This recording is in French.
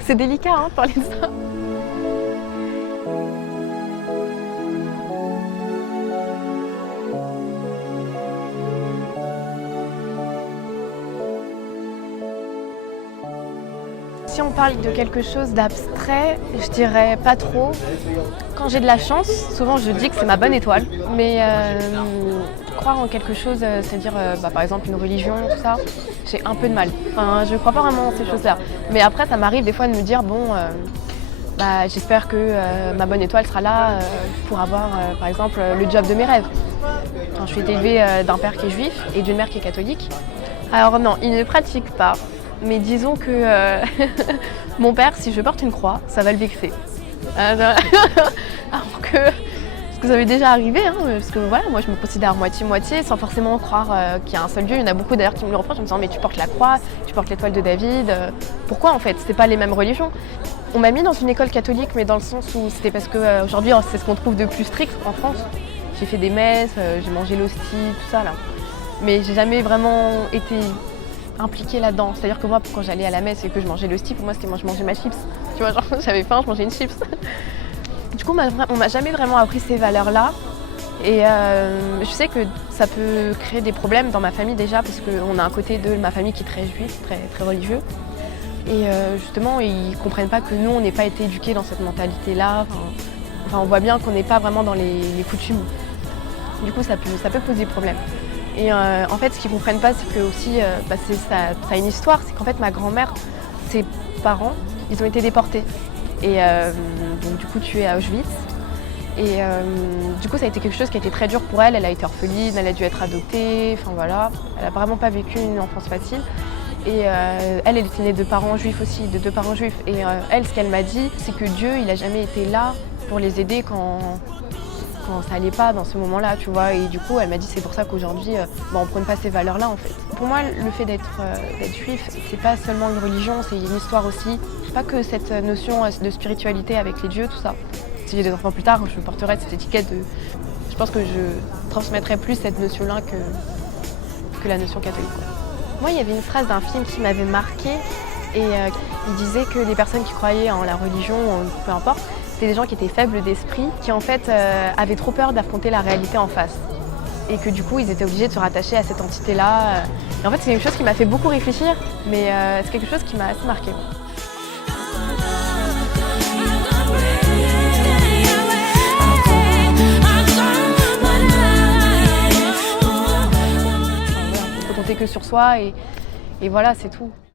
C'est délicat, hein, de parler de ça. Si on parle de quelque chose d'abstrait, je dirais pas trop. Quand j'ai de la chance, souvent je dis que c'est ma bonne étoile. Mais croire en quelque chose, c'est-à-dire par exemple une religion, tout ça, j'ai un peu de mal. Enfin, je crois pas vraiment en ces choses-là. Mais après, ça m'arrive des fois de me dire, bon, j'espère que ma bonne étoile sera là pour avoir, par exemple, le job de mes rêves. Enfin, je suis élevée d'un père qui est juif et d'une mère qui est catholique. Alors non, il ne pratique pas. Mais disons que mon père, si je porte une croix, ça va le vexer. Alors que ça m'est déjà arrivé, hein, parce que voilà, moi je me considère moitié-moitié, sans forcément croire qu'il y a un seul Dieu. Il y en a beaucoup d'ailleurs qui me le reprochent en me disant mais tu portes la croix, tu portes l'étoile de David. Pourquoi en fait? C'est pas les mêmes religions. On m'a mis dans une école catholique, mais dans le sens où c'était parce que aujourd'hui c'est ce qu'on trouve de plus strict en France. J'ai fait des messes, j'ai mangé l'hostie, tout ça là. Mais j'ai jamais vraiment été impliquée là-dedans. C'est-à-dire que moi, quand j'allais à la messe et que je mangeais l'hostie, pour moi, c'était moi je mangeais ma chips. Tu vois, genre, j'avais faim, je mangeais une chips. Du coup, on m'a jamais vraiment appris ces valeurs-là. Et je sais que ça peut créer des problèmes dans ma famille déjà, parce qu'on a un côté de ma famille qui est très juif, très, très religieux. Et justement, ils comprennent pas que nous, on n'est pas été éduqués dans cette mentalité-là. Enfin, on voit bien qu'on n'est pas vraiment dans les coutumes. Du coup, ça peut poser problème. Et en fait, ce qu'ils ne comprennent pas, c'est que aussi, ça a une histoire. C'est qu'en fait, ma grand-mère, ses parents, ils ont été déportés. Et donc, du coup, tués à Auschwitz. Et du coup, ça a été quelque chose qui a été très dur pour elle. Elle a été orpheline, elle a dû être adoptée. Enfin voilà, elle n'a vraiment pas vécu une enfance facile. Et elle était née de parents juifs aussi, de deux parents juifs. Et elle, ce qu'elle m'a dit, c'est que Dieu, il n'a jamais été là pour les aider quand ça allait pas dans ce moment-là, tu vois. Et du coup, elle m'a dit c'est pour ça qu'aujourd'hui, on prône pas ces valeurs-là en fait. Pour moi, le fait d'être juif, c'est pas seulement une religion, c'est une histoire aussi. Pas que cette notion de spiritualité avec les dieux, tout ça. Si j'ai des enfants plus tard, je porterai cette étiquette de... Je pense que je transmettrai plus cette notion-là que la notion catholique, quoi. Moi, il y avait une phrase d'un film qui m'avait marquée et il disait que les personnes qui croyaient en la religion, peu importe, c'était des gens qui étaient faibles d'esprit, qui en fait avaient trop peur d'affronter la réalité en face. Et que du coup, ils étaient obligés de se rattacher à cette entité-là. Et en fait, c'est quelque chose qui m'a fait beaucoup réfléchir, mais c'est quelque chose qui m'a assez marquée. Il faut compter que sur soi et voilà, c'est tout.